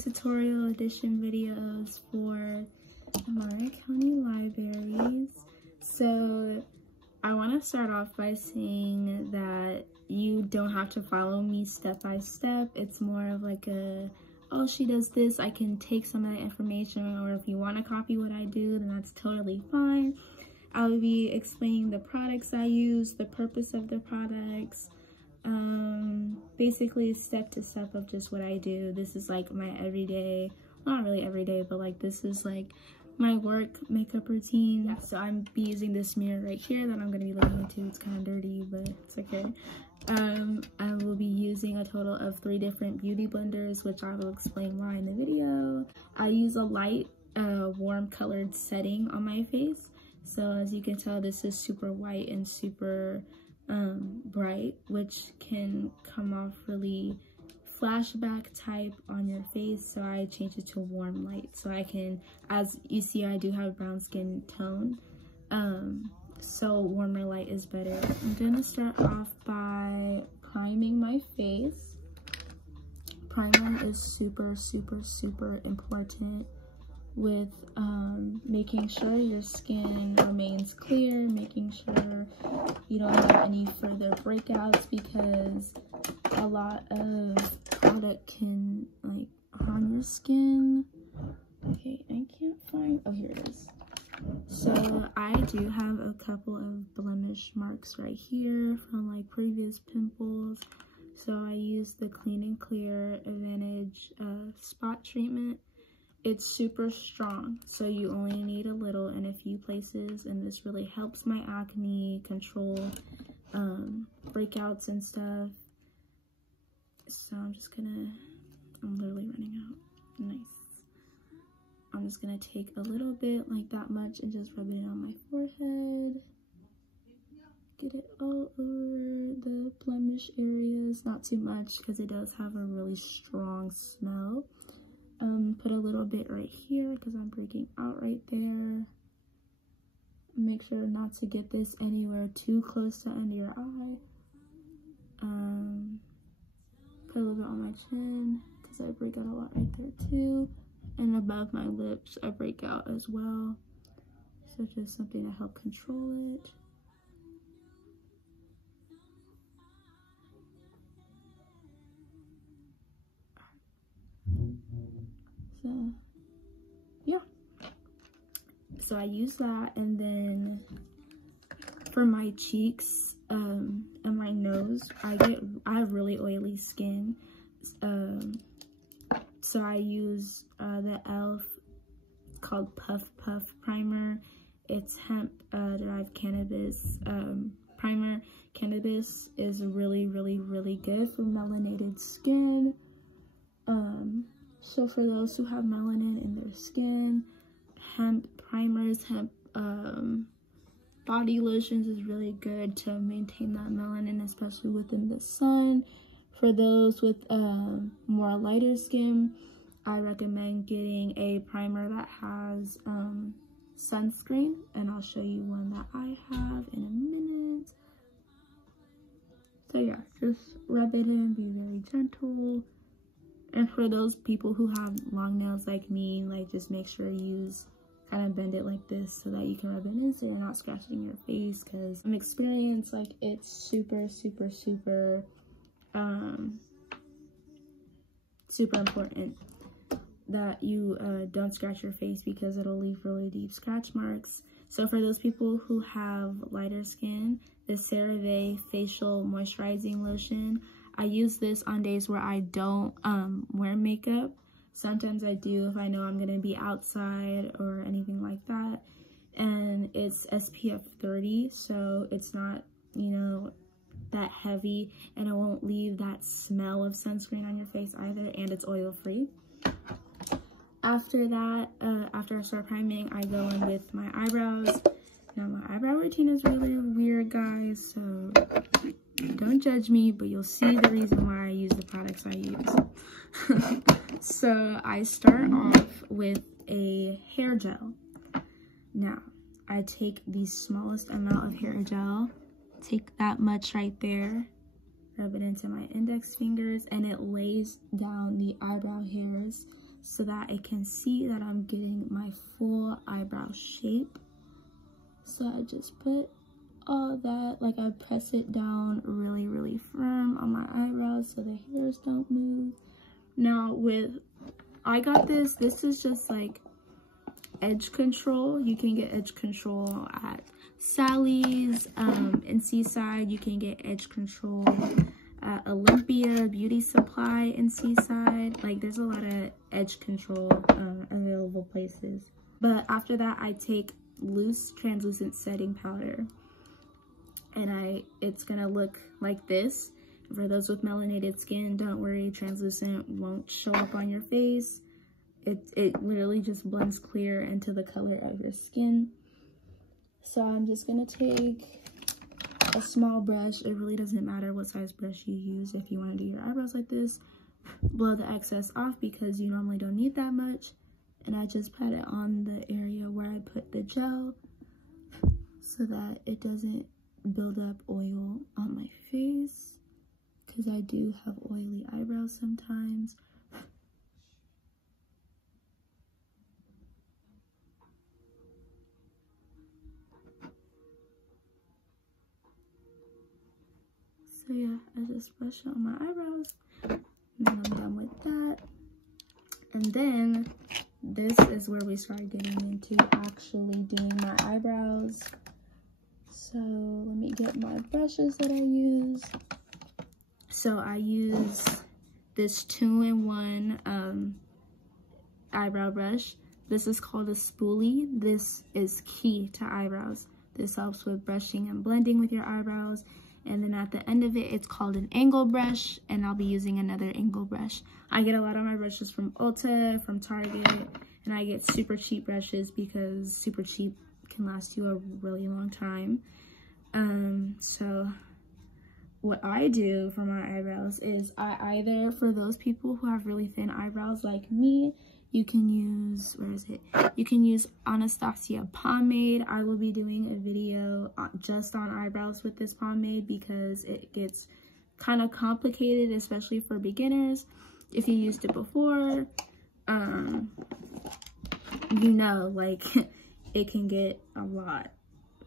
tutorial edition videos for Amara County Libraries. So I want to start off by saying that you don't have to follow me step by step. It's more of like a, oh, she does this, I can take some of that information, or if you want to copy what I do, then that's totally fine. I'll be explaining the products I use, the purpose of the products, basically step to step of just what I do. This is like my everyday, not really everyday, but like this is like my work makeup routine. Yeah, so I'm be using this mirror right here that I'm going to be looking into. It's kind of dirty, but it's okay. I will be using a total of 3 different beauty blenders, which I will explain why in the video. I use a light, warm colored setting on my face. So as you can tell, this is super white and super bright, which can come off really flashback type on your face. So I changed it to warm light. So I can, as you see, I do have brown skin tone. So warmer light is better. I'm gonna start off by priming my face. Primer is super important with making sure your skin remains clear, making sure you don't have any further breakouts, because a lot of product can like harm your skin. Okay, I can't find, oh, here it is. So I do have a couple of blemish marks right here from like previous pimples. So I use the Clean and Clear Advantage spot treatment. It's super strong, so you only need a little in a few places, and this really helps my acne, control breakouts and stuff. So I'm literally running out. Nice. I'm just gonna take a little bit, like that much, and just rub it on my forehead. Get it all over the blemish areas, not too much because it does have a really strong smell. Put a little bit right here because I'm breaking out right there. Make sure not to get this anywhere too close to under your eye. Put a little bit on my chin because I break out a lot right there too. And above my lips, I break out as well. So just something to help control it. So, yeah. So I use that, and then for my cheeks and my nose, I have really oily skin. So I use the e.l.f. called Puff Puff Primer. It's hemp derived cannabis primer. Cannabis is really good for melanated skin. So for those who have melanin in their skin, hemp primers, hemp body lotions is really good to maintain that melanin, especially within the sun. For those with more lighter skin, I recommend getting a primer that has sunscreen, and I'll show you one that I have in a minute. So yeah, just rub it in, be very gentle. And for those people who have long nails like me, like just make sure you kind of bend it like this so that you can rub it in so you're not scratching your face, because from experience, like it's super important that you don't scratch your face, because it'll leave really deep scratch marks. So for those people who have lighter skin, the CeraVe Facial Moisturizing Lotion, I use this on days where I don't wear makeup. Sometimes I do if I know I'm gonna be outside or anything like that. And it's SPF 30, so it's not, you know, that heavy, and it won't leave that smell of sunscreen on your face either, and it's oil free. After that, after I start priming, I go in with my eyebrows. Now my eyebrow routine is really weird, guys, so don't judge me, but you'll see the reason why I use the products I use. So I start off with a hair gel. Now I take the smallest amount of hair gel, take that much right there, rub it into my index fingers, and it lays down the eyebrow hairs so that I can see that I'm getting my full eyebrow shape. So I just put all that, like I press it down really, really firm on my eyebrows so the hairs don't move. Now I got this is just like edge control. You can get edge control at Sally's, in Seaside. You can get edge control at Olympia Beauty Supply in Seaside. Like there's a lot of edge control available places. But after that, I take loose translucent setting powder, and it's gonna look like this. For those with melanated skin, don't worry, translucent won't show up on your face. It literally just blends clear into the color of your skin. So I'm just gonna take a small brush. It really doesn't matter what size brush you use. If you want to do your eyebrows like this, blow the excess off because you normally don't need that much. And I just pat it on the area where I put the gel so that it doesn't build up oil on my face, because I do have oily eyebrows sometimes. So yeah, I just brush it on my eyebrows, and then I'm done with that. And then this is where we start getting into actually doing my eyebrows. So let me get my brushes that I use. So I use this 2-in-1 eyebrow brush. This is called a spoolie. This is key to eyebrows. This helps with brushing and blending with your eyebrows. And then at the end of it, it's called an angle brush, and I'll be using another angle brush. I get a lot of my brushes from Ulta, from Target, and I get super cheap brushes because super cheap can last you a really long time. So what I do for my eyebrows is I either, for those people who have really thin eyebrows like me, you can use, you can use Anastasia pomade. I will be doing a video just on eyebrows with this pomade because it gets kind of complicated, especially for beginners. If you used it before, you know, like it can get a lot.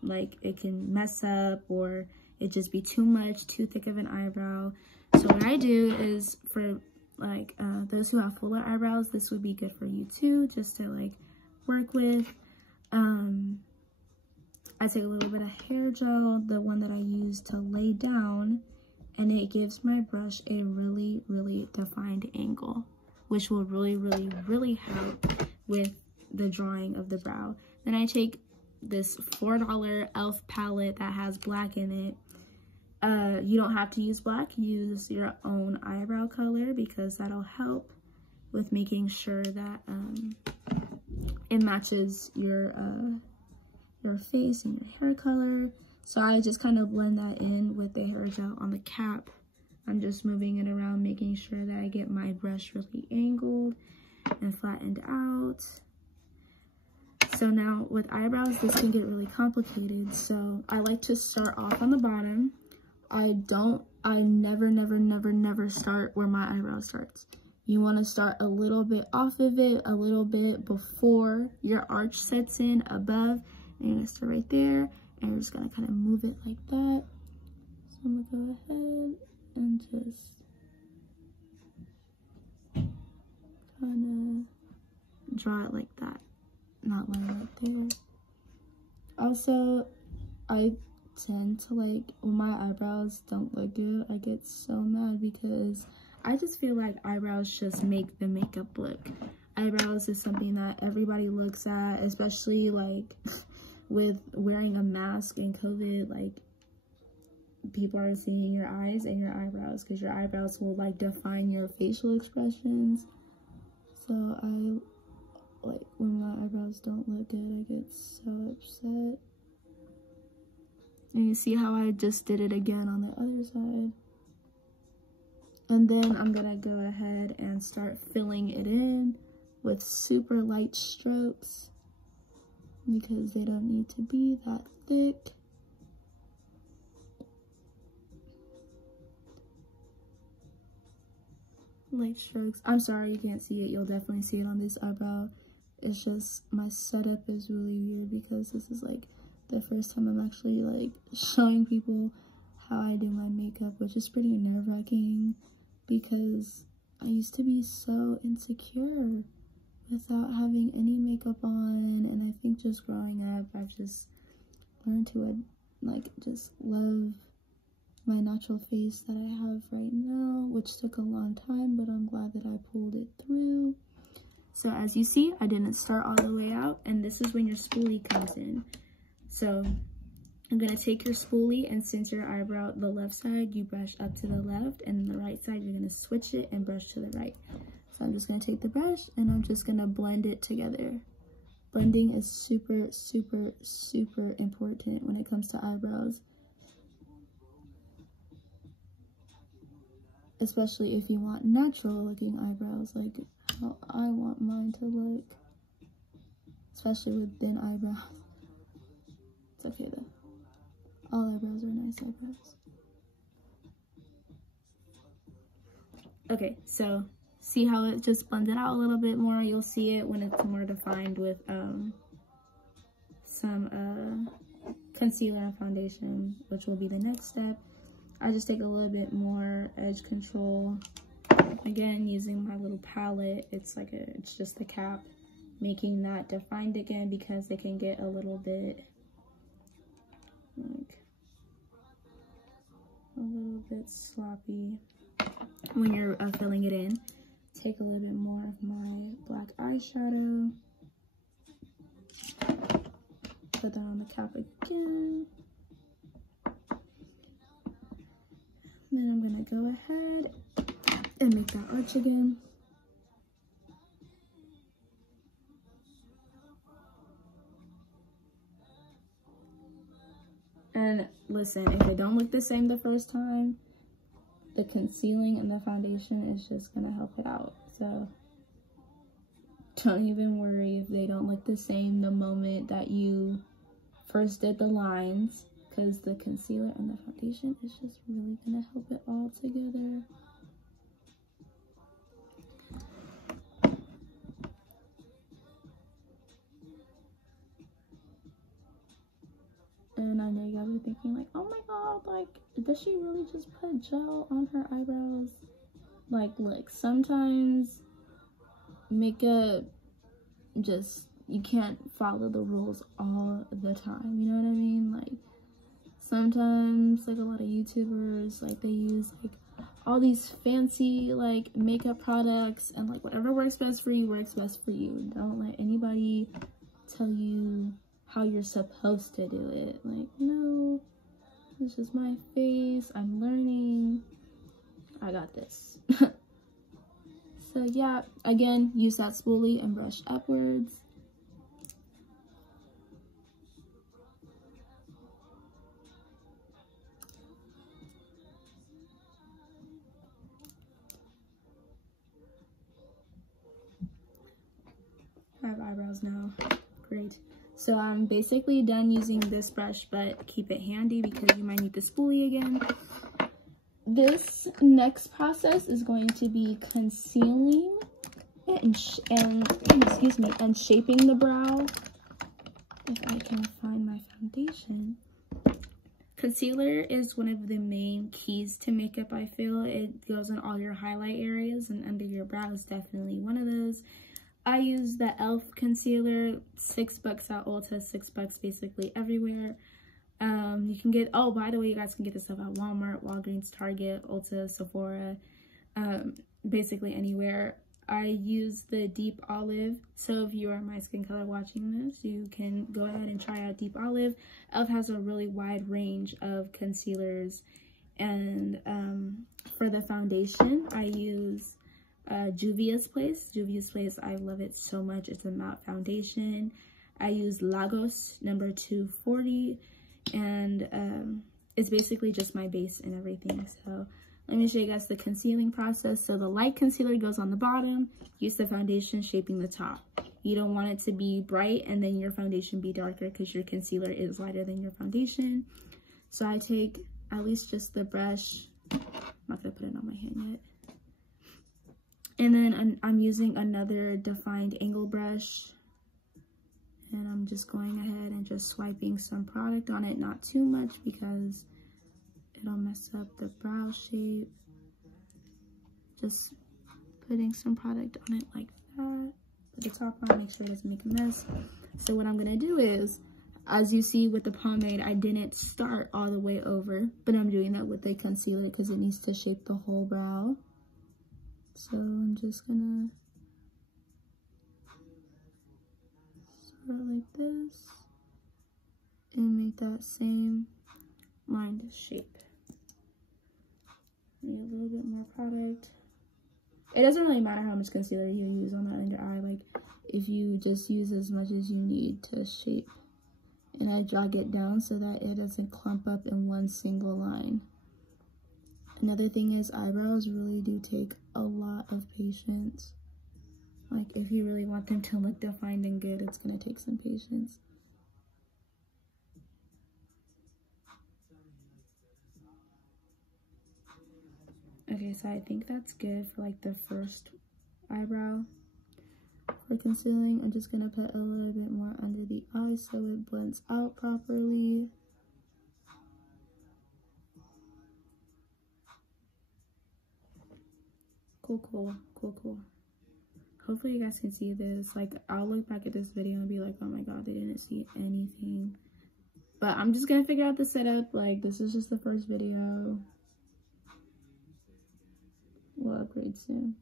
Like it can mess up, or it just be too much, too thick of an eyebrow. So what I do is, for like those who have fuller eyebrows, this would be good for you too, just to like work with. I take a little bit of hair gel, the one that I use to lay down, and it gives my brush a really, really defined angle, which will really, really, really help with the drawing of the brow. Then I take this $4 e.l.f. palette that has black in it. You don't have to use black, use your own eyebrow color, because that'll help with making sure that it matches your face and your hair color. So I just kind of blend that in with the hair gel on the cap. I'm just moving it around, making sure that I get my brush really angled and flattened out. So now with eyebrows, this can get really complicated. So I like to start off on the bottom. I never start where my eyebrow starts. You want to start a little bit off of it, a little bit before your arch sets in above, and you're going to start right there, and you're just going to kind of move it like that. So I'm going to go ahead and just kind of draw it like that, not line right there. Also, I tend to, like, when my eyebrows don't look good, I get so mad because I just feel like eyebrows just make the makeup look. Eyebrows is something that everybody looks at, especially like with wearing a mask and COVID. Like, people are seeing your eyes and your eyebrows, because your eyebrows will like define your facial expressions. So I, like, when my eyebrows don't look good, I get so upset. And you see how I just did it again on the other side. And then I'm gonna go ahead and start filling it in with super light strokes, because they don't need to be that thick. light strokes. I'm sorry you can't see it. You'll definitely see it on this eyebrow. It's just my setup is really weird because this is like the first time I'm actually like showing people how I do my makeup, which is pretty nerve-wracking because I used to be so insecure without having any makeup on, and I think just growing up I've just learned to like just love my natural face that I have right now, which took a long time, but I'm glad that I pulled it through. So as you see, I didn't start all the way out, and this is when your spoolie comes in. So I'm gonna take your spoolie and since your eyebrow the left side, you brush up to the left, and the right side you're gonna switch it and brush to the right. So I'm just gonna take the brush and I'm just gonna blend it together. Blending is super, super, super important when it comes to eyebrows. Especially if you want natural looking eyebrows, like how I want mine to look. Especially with thin eyebrows. It's okay though. All eyebrows are nice eyebrows. Okay, so see how it just blended out a little bit more? You'll see it when it's more defined with some concealer and foundation, which will be the next step. I just take a little bit more edge control. Again, using my little palette, it's just the cap, making that defined again because it can get a little bit sloppy when you're filling it in. Take a little bit more of my black eyeshadow. Put that on the cap again. Then I'm gonna go ahead and make that arch again. And listen, if it don't look the same the first time, the concealing and the foundation is just gonna help it out. So don't even worry if they don't look the same the moment that you first did the lines, because the concealer and the foundation is just really gonna help it all together. And I know you guys are thinking like, oh my god, like, does she really just put gel on her eyebrows? Like, look, sometimes makeup just, you can't follow the rules all the time, you know what I mean? Like, sometimes, like, a lot of YouTubers, like, they use, like, all these fancy, like, makeup products, and, like, whatever works best for you works best for you. Don't let anybody tell you how you're supposed to do it. Like, no, this is my face, I'm learning, I got this. So yeah, again, use that spoolie and brush upwards. I have eyebrows now, great. So I'm basically done using this brush, but keep it handy because you might need the spoolie again. This next process is going to be concealing and shaping the brow. If I can find my foundation. Concealer is one of the main keys to makeup, I feel. It goes in all your highlight areas, and under your brow is definitely one of those. I use the e.l.f. concealer, $6 at Ulta, $6 basically everywhere. You can get, oh, by the way, you guys can get this stuff at Walmart, Walgreens, Target, Ulta, Sephora, basically anywhere. I use the Deep Olive, so if you are my skin color watching this, you can go ahead and try out Deep Olive. e.l.f. has a really wide range of concealers, and for the foundation, I use Juvia's Place. Juvia's Place, I love it so much. It's a matte foundation. I use Lagos number 240, and it's basically just my base and everything. So let me show you guys the concealing process. So the light concealer goes on the bottom. Use the foundation shaping the top. You don't want it to be bright and then your foundation be darker because your concealer is lighter than your foundation. So I take at least just the brush. I'm not gonna put it on my hand yet. And then I'm using another defined angle brush. And I'm just going ahead and just swiping some product on it, not too much because it'll mess up the brow shape. Just putting some product on it like that. Put the top on, make sure it doesn't make a mess. So what I'm gonna do is, as you see with the pomade, I didn't start all the way over, but I'm doing that with the concealer because it needs to shape the whole brow. So I'm just gonna start like this and make that same line shape. Need a little bit more product. It doesn't really matter how much concealer you use on the under eye, like if you just use as much as you need to shape. And I drag it down so that it doesn't clump up in one single line. Another thing is eyebrows really do take a lot of patience. Like if you really want them to look defined and good, it's gonna take some patience. Okay, so I think that's good for like the first eyebrow. For concealing, I'm just gonna put a little bit more under the eye so it blends out properly. Cool. Hopefully you guys can see this. Like I'll look back at this video and be like, oh my god, they didn't see anything. But I'm just gonna figure out the setup. Like this is just the first video. We'll upgrade soon.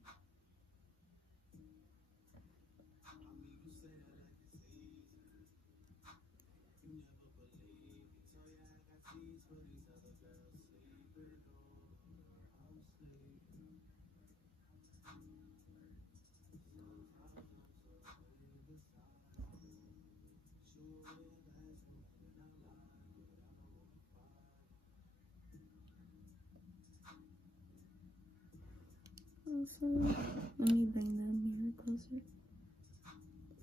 Also, let me bring the mirror closer.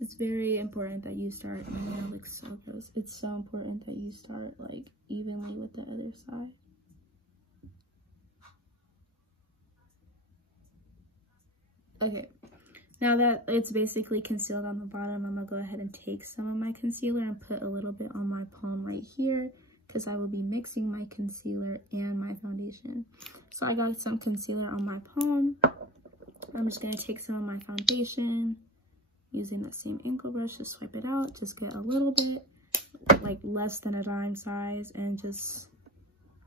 It's very important that you start, my hair looks so gross. It's so important that you start like evenly with the other side. Okay, now that it's basically concealed on the bottom, I'm gonna go ahead and take some of my concealer and put a little bit on my palm right here because I will be mixing my concealer and my foundation. So I got some concealer on my palm. I'm just gonna take some of my foundation, using that same angle brush to swipe it out. Just get a little bit, like less than a dime size, and just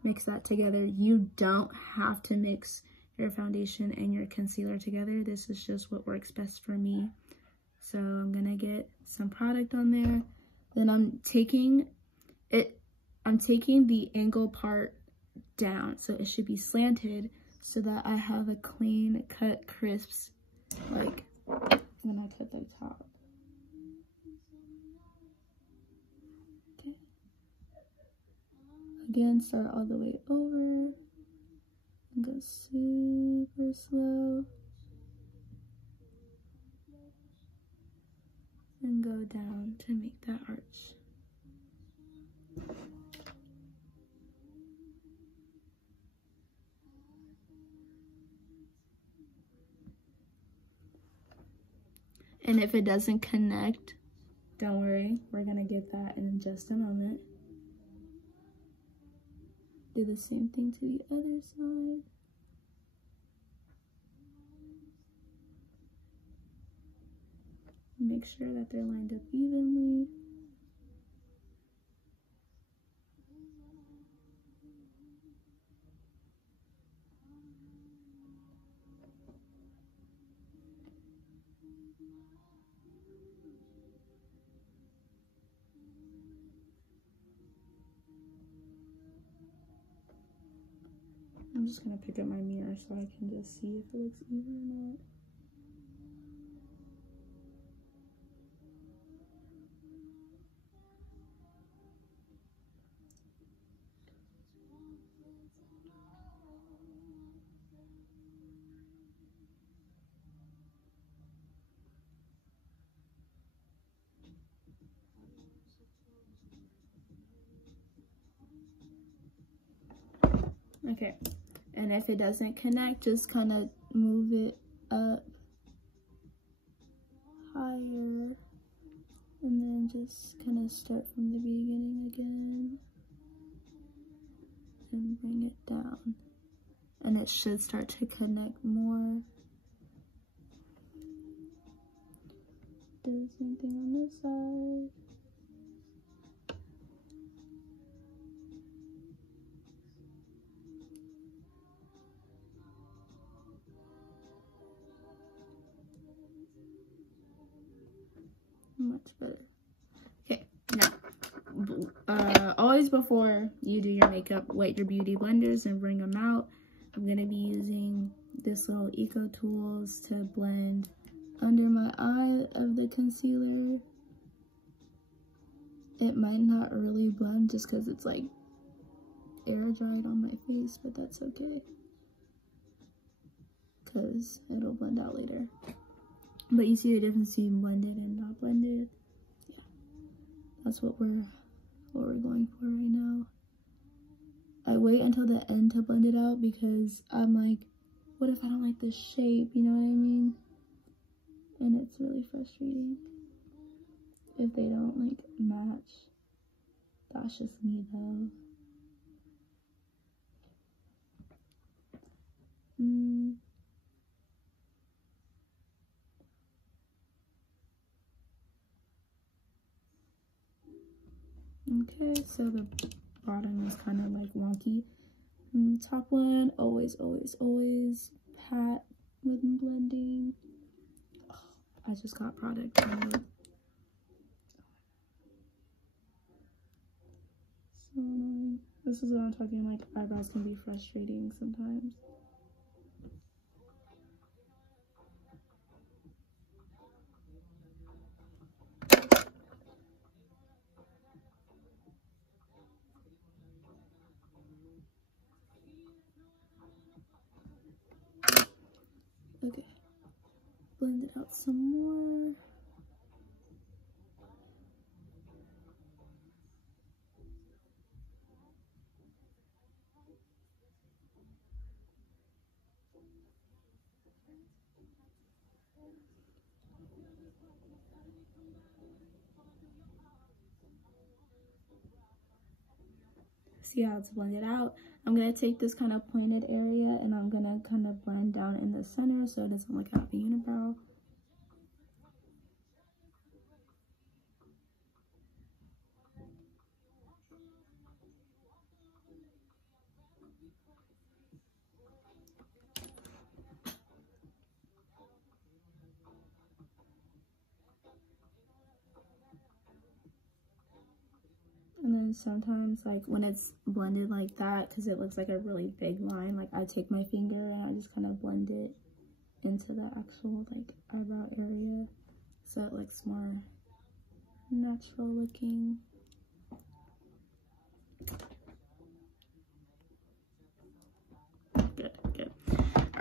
mix that together. You don't have to mix your foundation and your concealer together. This is just what works best for me. So I'm gonna get some product on there. Then I'm taking the angle part down, so it should be slanted so that I have a clean cut crisps like when I cut the top. Okay. Again, start all the way over and go super slow and go down to make that arch. And if it doesn't connect, don't worry, we're gonna get that in just a moment. Do the same thing to the other side. Make sure that they're lined up evenly. I'm just gonna pick up my mirror so I can just see if it looks even or not. Okay, and if it doesn't connect, just kind of move it up just start from the beginning again and bring it down. And it should start to connect more. Do the same thing on this side. Much better. Okay, now, always before you do your makeup, wet your beauty blenders and bring them out. I'm gonna be using this little Eco Tools to blend under my eye of the concealer. It might not really blend just because it's like air dried on my face, but that's okay because it'll blend out later. But you see the difference between blended and not blended. Yeah, that's what we're going for right now. I wait until the end to blend it out because I'm like, what if I don't like this shape? You know what I mean? And it's really frustrating if they don't like match. That's just me though. Okay, so the bottom is kind of like wonky. Top one, always pat with blending. Oh, I just got product on it. So annoying. This is what I'm talking, like eyebrows can be frustrating sometimes. Okay, blend it out some more. See how it's blended out? I'm gonna take this kind of pointed area and I'm gonna kind of blend down in the center so it doesn't look like a unibrow. And then sometimes, like when it's blended like that, because it looks like a really big line, like I take my finger and I just kind of blend it into the actual like eyebrow area so it looks more natural looking. Good.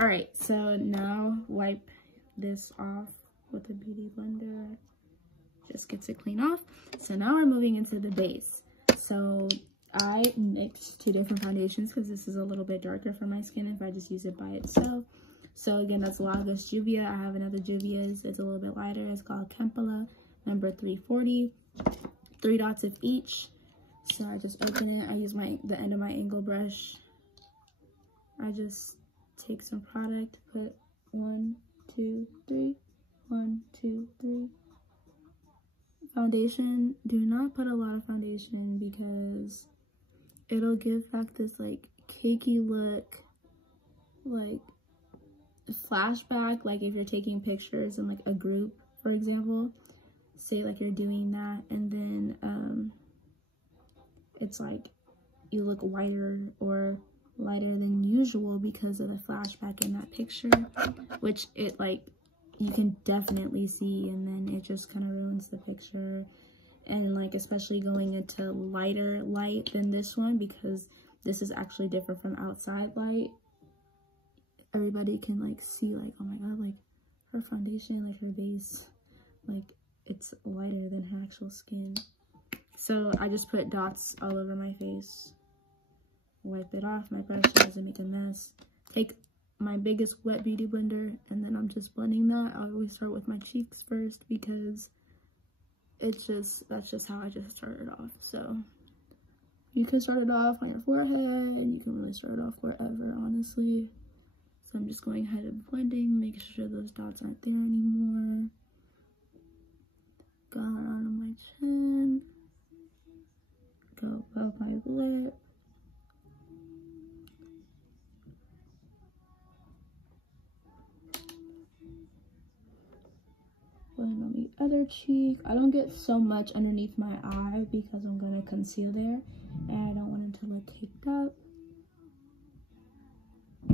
All right, so now wipe this off with a beauty blender. Just gets it clean off. So now we're moving into the base. So I mixed two different foundations because this is a little bit darker for my skin if I just use it by itself. So again, that's Lagos Juvia. I have another Juvia's. It's a little bit lighter. It's called Kampala, number 340. 3 dots of each. So I just open it. I use the end of my angle brush. I just take some product, put 1, 2, 3, 1, 2, 3. Foundation, do not put a lot of foundation because it'll give back this like cakey look, like flashback, like if you're taking pictures in like a group, for example, say like you're doing that and then it's like you look whiter or lighter than usual because of the flashback in that picture, which it like you can definitely see, and then it just kind of ruins the picture. And like especially going into lighter light than this one, because this is actually different from outside light, everybody can like see like, oh my god, like her foundation, like her base, like it's lighter than her actual skin. So I just put dots all over my face, wipe it off, my brush doesn't make a mess, take my biggest wet beauty blender, and then I'm just blending that. I always start with my cheeks first because that's just how I just started off. So you can start it off on your forehead, and you can really start it off wherever, honestly. So I'm just going ahead and blending, making sure those dots aren't there anymore. Go on my chin, go above my lip. Blend on the other cheek. I don't get so much underneath my eye because I'm gonna conceal there, and I don't want it to look caked up.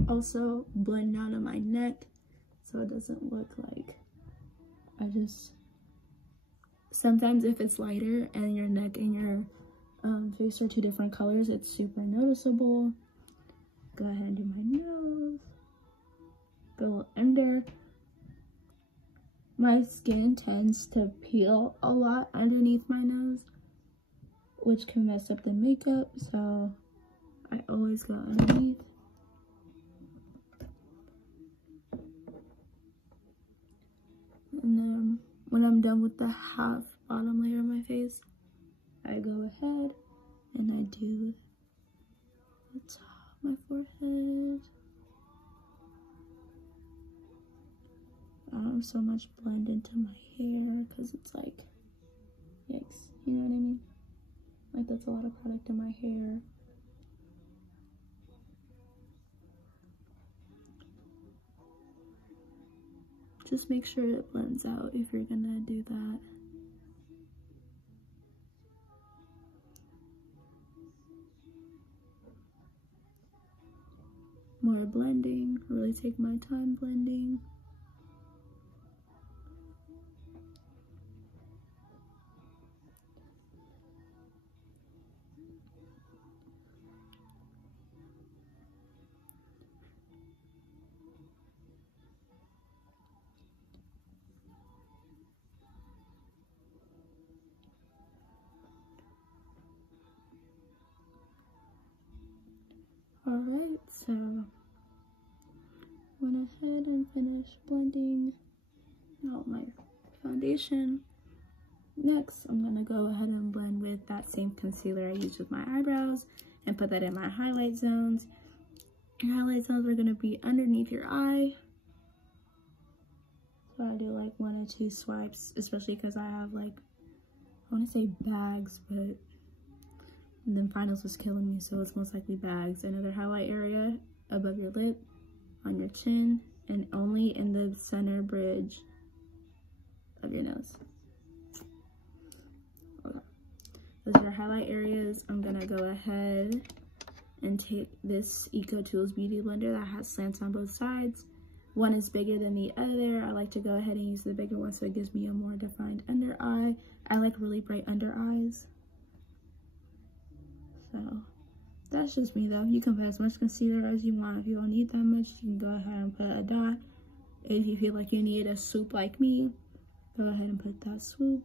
Also, blend down on my neck so it doesn't look like sometimes if it's lighter and your neck and your face are two different colors, it's super noticeable. Go ahead and do my nose. Go under. My skin tends to peel a lot underneath my nose, which can mess up the makeup, so I always go underneath. And then when I'm done with the half bottom layer of my face, I go ahead and I do the top of my forehead. I don't so much blend into my hair because it's like, yikes, you know what I mean? Like, that's a lot of product in my hair. Just make sure it blends out if you're gonna do that. More blending, really take my time blending. Alright, so went ahead and finished blending out my foundation. Next, I'm gonna go ahead and blend with that same concealer I used with my eyebrows and put that in my highlight zones. Your highlight zones are gonna be underneath your eye. So I do like 1 or 2 swipes, especially because I have like, I wanna say bags, but then finals was killing me, so it's most likely bags. Another highlight area above your lip, on your chin, and only in the center bridge of your nose. Okay. Those are your highlight areas. I'm gonna go ahead and take this EcoTools Beauty Blender that has slants on both sides. One is bigger than the other. I like to go ahead and use the bigger one so it gives me a more defined under eye. I like really bright under eyes. So that's just me though. You can put as much concealer as you want. If you don't need that much, you can go ahead and put a dot. If you feel like you need a swoop like me, go ahead and put that swoop.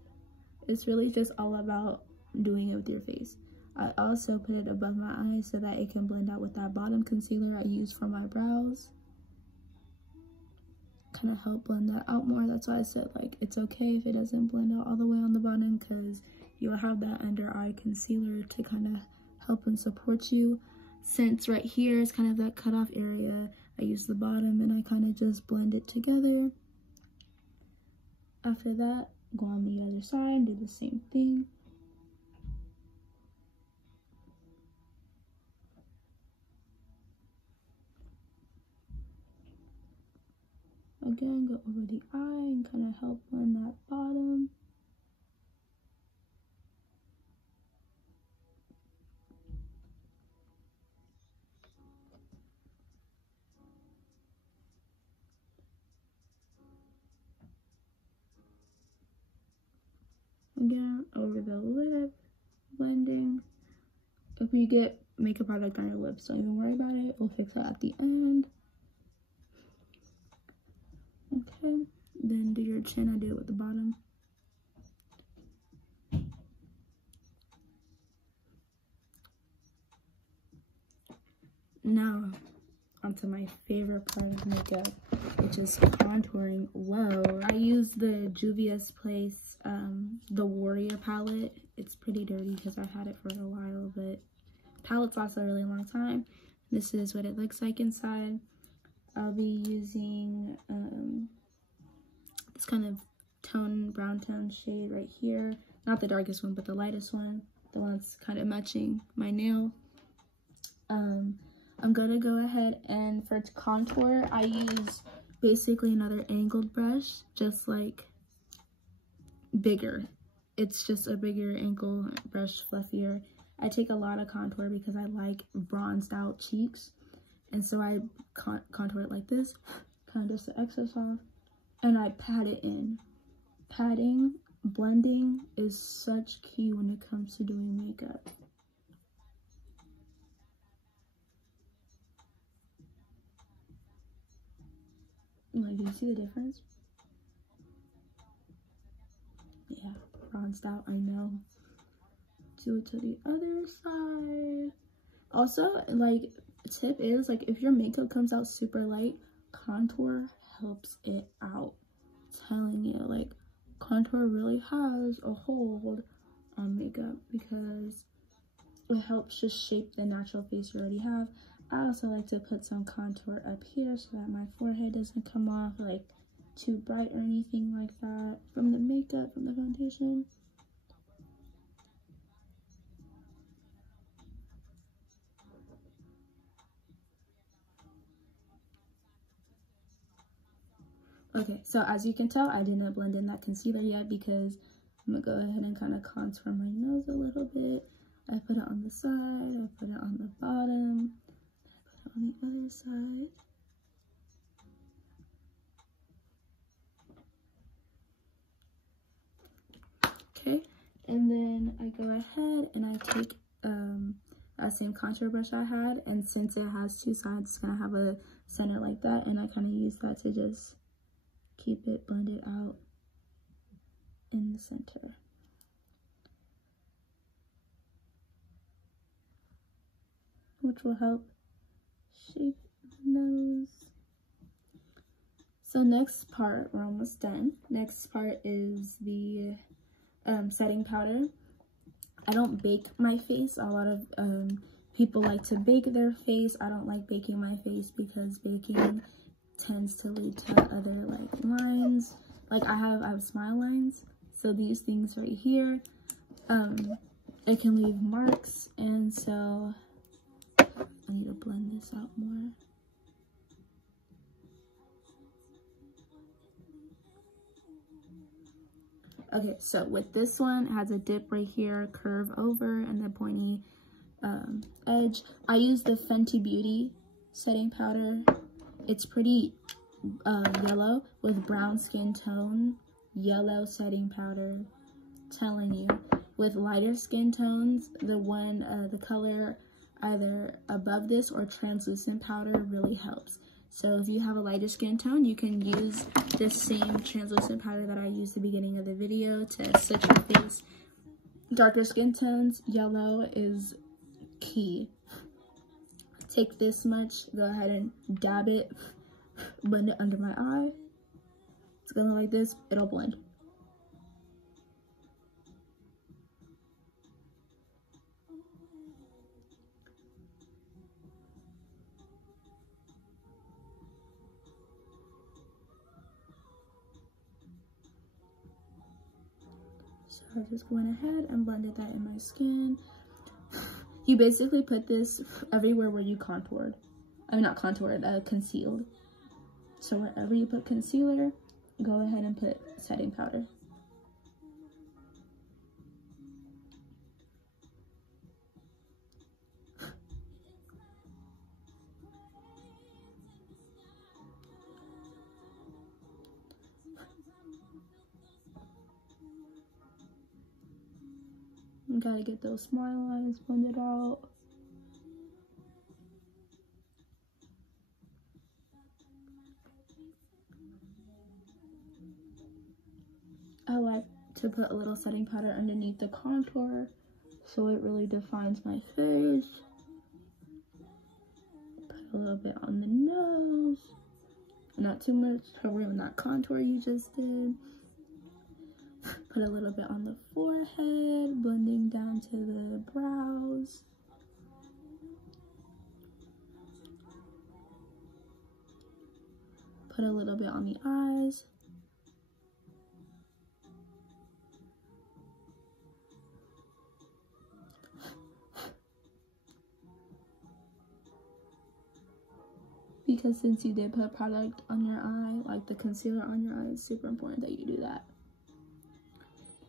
It's really just all about doing it with your face. I also put it above my eyes so that it can blend out with that bottom concealer I use for my brows. Kind of help blend that out more. That's why I said like it's okay if it doesn't blend out all the way on the bottom, because you'll have that under eye concealer to kind of help and support you. Since right here is kind of that cutoff area, I use the bottom and I kind of just blend it together. After that, go on the other side and do the same thing. Again, go over the eye and kind of help blend that bottom. Again, over the lip, blending. If you get makeup product on your lips, don't even worry about it. We'll fix that at the end. Okay, then do your chin. I do it with the bottom. Now, onto my favorite part of makeup, which is contouring. Whoa. I use the Juvia's Place, the Warrior palette. It's pretty dirty because I've had it for a while, but palettes last a really long time. This is what it looks like inside. I'll be using this kind of brown tone shade right here. Not the darkest one, but the lightest one. The one that's kind of matching my nail. I'm gonna go ahead and for contour, I use basically another angled brush, just like bigger. It's just a bigger angled brush, fluffier. I take a lot of contour because I like bronzed out cheeks. And so I contour it like this, kind of just the excess off, and I pat it in. Patting, blending is such key when it comes to doing makeup. Like, do you see the difference? Yeah, bronzed out, I know. Do it to the other side. Also, like, tip is, like, if your makeup comes out super light, contour helps it out. I'm telling you, like, contour really has a hold on makeup because it helps just shape the natural face you already have. I also like to put some contour up here so that my forehead doesn't come off like too bright or anything like that from the makeup, from the foundation. Okay, so as you can tell, I didn't blend in that concealer yet because I'm gonna go ahead and kind of contour my nose a little bit. I put it on the side, I put it on the bottom, I put it on the other side. Okay, and then I go ahead and I take that same contour brush I had, and since it has two sides, it's gonna have a center like that, and I kind of use that to just keep it blended out in the center. Which will help shape the nose. So next part, we're almost done. Next part is the setting powder. I don't bake my face. A lot of people like to bake their face. I don't like baking my face because baking tends to lead to other like lines. Like I have smile lines. So these things right here, it can leave marks, and so I need to blend this out more. Okay, so with this one, it has a dip right here, curve over, and the pointy edge. I use the Fenty Beauty setting powder. It's pretty yellow with brown skin tone, yellow setting powder. Telling you, with lighter skin tones, the color either above this or translucent powder really helps. So if you have a lighter skin tone, you can use the same translucent powder that I used at the beginning of the video to set your face. Darker skin tones, yellow is key. Take this much, go ahead and dab it, blend it under my eye. It's gonna look like this, it'll blend. So I just went ahead and blended that in my skin. You basically put this everywhere where you contoured. I mean, not contoured, concealed. So wherever you put concealer, go ahead and put setting powder. You gotta get those smile lines blended out. I like to put a little setting powder underneath the contour so it really defines my face. Put a little bit on the nose. not too much to ruin that contour you just did. Put a little bit on the forehead, blending down to the brows. Put a little bit on the eyes. Because since you did put product on your eye, like the concealer on your eye, it's super important that you do that.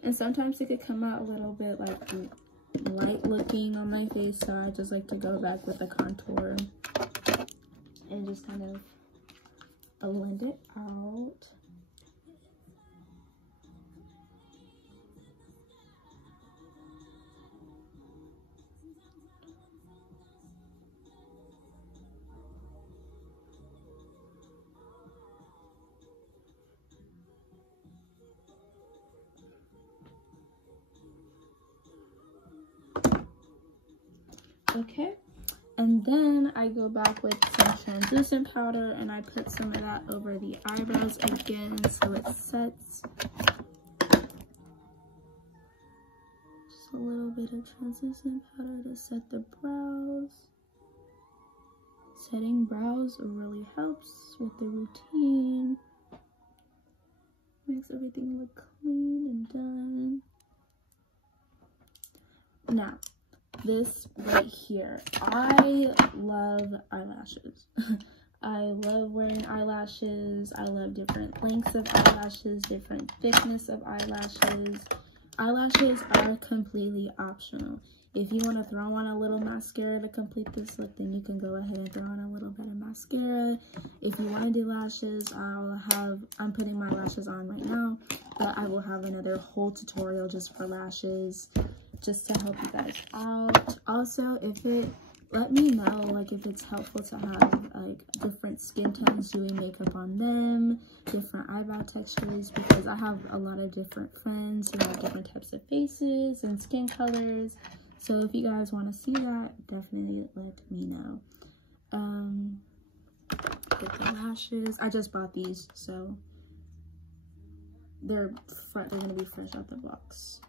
And sometimes it could come out a little bit like light looking on my face, so I just like to go back with the contour and just kind of blend it out. Okay, and then I go back with some translucent powder and I put some of that over the eyebrows again so it sets. Just a little bit of translucent powder to set the brows. Setting brows really helps with the routine. Makes everything look clean and done. Now, this right here, I love eyelashes. I love wearing eyelashes. I love different lengths of eyelashes, different thickness of eyelashes. Eyelashes are completely optional. If you want to throw on a little mascara to complete this look, then you can go ahead and throw on a little bit of mascara. If you want to do lashes, I'm putting my lashes on right now, but I will have another whole tutorial just for lashes, just to help you guys out. Also, let me know like if it's helpful to have like different skin tones doing makeup on them, different eyebrow textures, because I have a lot of different friends who have different types of faces and skin colors. So if you guys want to see that, definitely let me know. Get the lashes. I just bought these, so they're gonna be fresh out the box.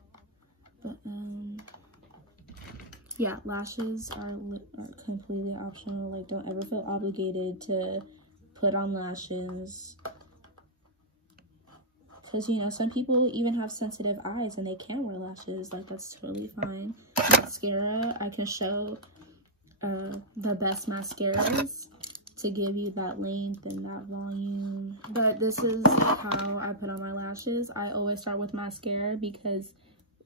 But yeah, lashes are completely optional. Like, don't ever feel obligated to put on lashes, because you know some people even have sensitive eyes and they can't wear lashes. Like, that's totally fine. Mascara, I can show the best mascaras to give you that length and that volume. But this is how I put on my lashes. I always start with mascara because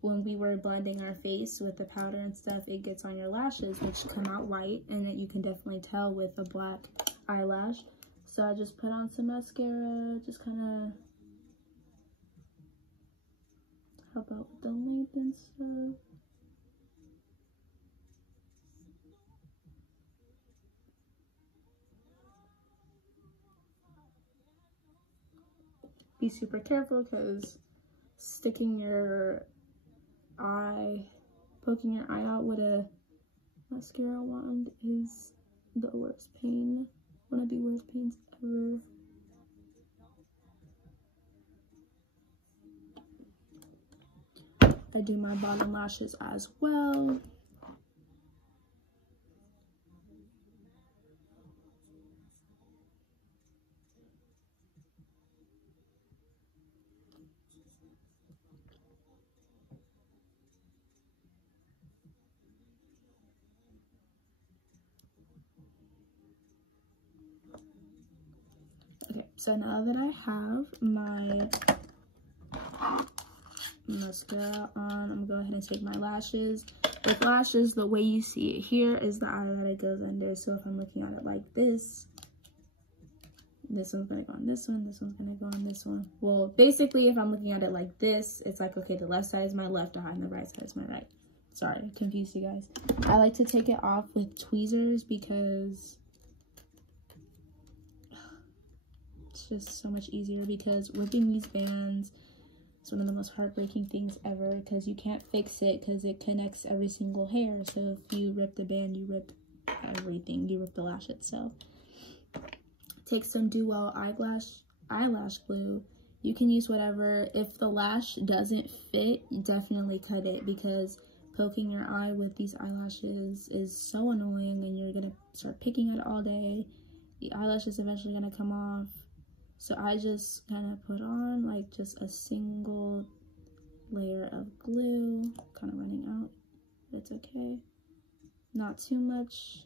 when we were blending our face with the powder and stuff, it gets on your lashes, which come out white, and that you can definitely tell with a black eyelash. So I just put on some mascara, just kind of help out with the length and stuff. Be super careful, because sticking your eye, poking your eye out with a mascara wand is the worst pain. One of the worst pains ever. I do my bottom lashes as well. Okay, so now that I have my mascara on, I'm gonna go ahead and take my lashes. With lashes, the way you see it here is the eye that it goes under. So if I'm looking at it like this one's gonna go on this one, this one's gonna go on this one. Well, basically, if I'm looking at it like this, it's like, okay, the left side is my left eye and the right side is my right. Sorry, I confused you guys. I like to take it off with tweezers because it's just so much easier, because whipping these bands is one of the most heartbreaking things ever, because you can't fix it because it connects every single hair. So if you rip the band, you rip everything. You rip the lash itself. take some Duo eyelash glue. You can use whatever. If the lash doesn't fit, definitely cut it, because poking your eye with these eyelashes is so annoying, and you're gonna start picking at it all day. The eyelash is eventually gonna come off. So I just kind of put on like just a single layer of glue, kind of running out. That's okay. Not too much.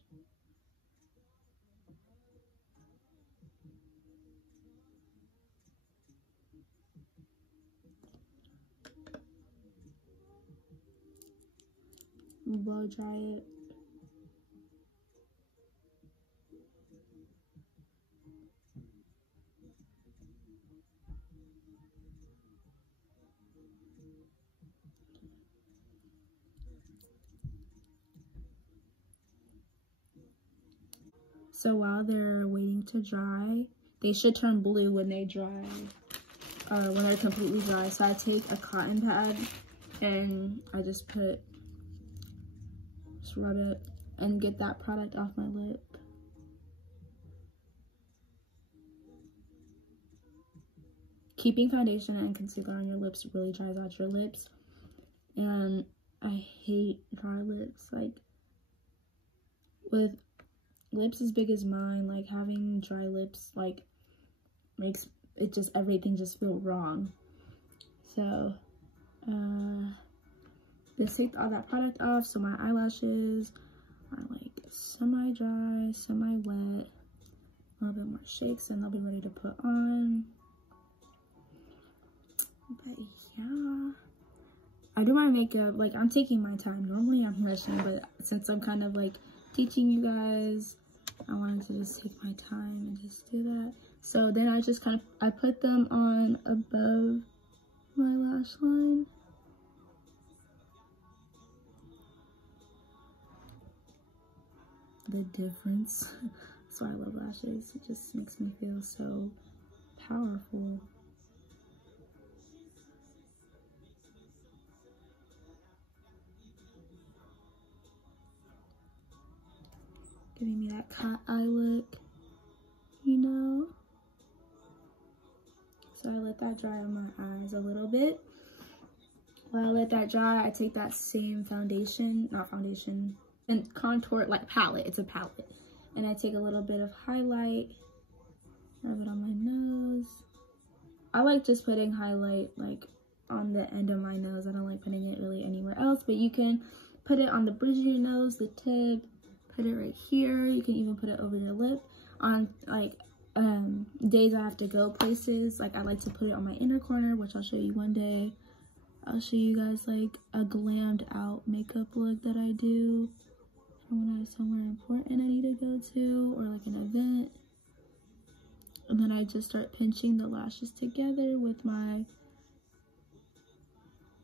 Blow dry it. So while they're waiting to dry, they should turn blue when they dry, when they're completely dry. So I take a cotton pad and I just rub it and get that product off my lip. Keeping foundation and concealer on your lips really dries out your lips, and I hate dry lips. Like, with lips as big as mine, like having dry lips like makes it just, everything just feel wrong. So just take all that product off, so my eyelashes are like semi-dry, semi-wet. A little bit more shakes and they'll be ready to put on. But yeah, I do my makeup, like, I'm taking my time. Normally I'm rushing, but since I'm kind of like teaching you guys, I wanted to just take my time and just do that. So then I just I put them on above my lash line. The difference. That's why I love lashes. It just makes me feel so powerful. Giving me that cat eye look, you know? So I let that dry on my eyes a little bit. While I let that dry, I take that same foundation, not foundation, and contour, like palette, it's a palette. And I take a little bit of highlight, rub it on my nose. I like just putting highlight like on the end of my nose. I don't like putting it really anywhere else, but you can put it on the bridge of your nose, the tip, put it right here. You can even put it over your lip. On like days I have to go places, like I like to put it on my inner corner, which I'll show you one day. I'll show you guys like a glammed out makeup look that I do when I have somewhere important I need to go to, or like an event. And then I just start pinching the lashes together with my,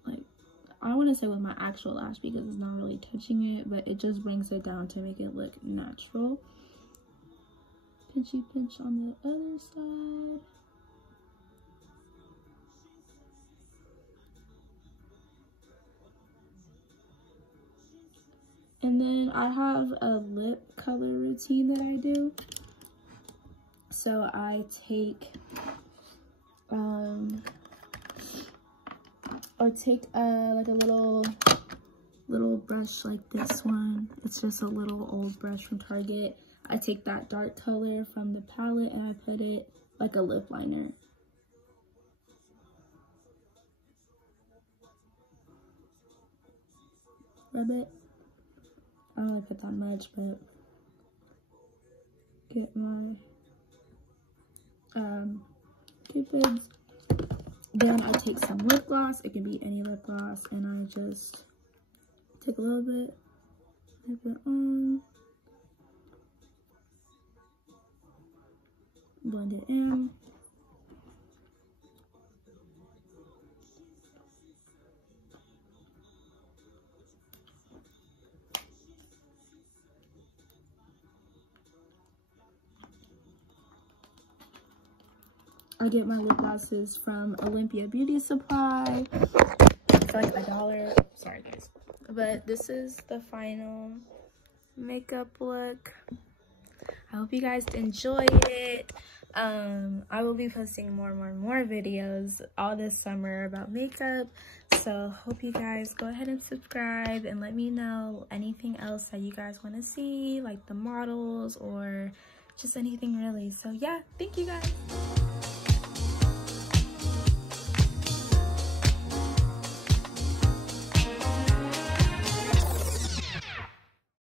like, I don't want to say with my actual lash because it's not really touching it, but it just brings it down to make it look natural. Pinchy pinch on the other side. And then I have a lip color routine that I do. So I take, I'll take like a little brush like this one. It's just a little old brush from Target. I take that dark color from the palette and I put it like a lip liner. Rub it. I don't really put that much, but get my Cupids. Then I take some lip gloss. It can be any lip gloss, and I just take a little bit, put it on, blend it in. I get my lip glosses from Olympia Beauty Supply. It's like $1. Sorry guys. But this is the final makeup look. I hope you guys enjoy it. I will be posting more videos all this summer about makeup, so hope you guys go ahead and subscribe and let me know anything else that you guys want to see, like the models or just anything really. So yeah, thank you guys.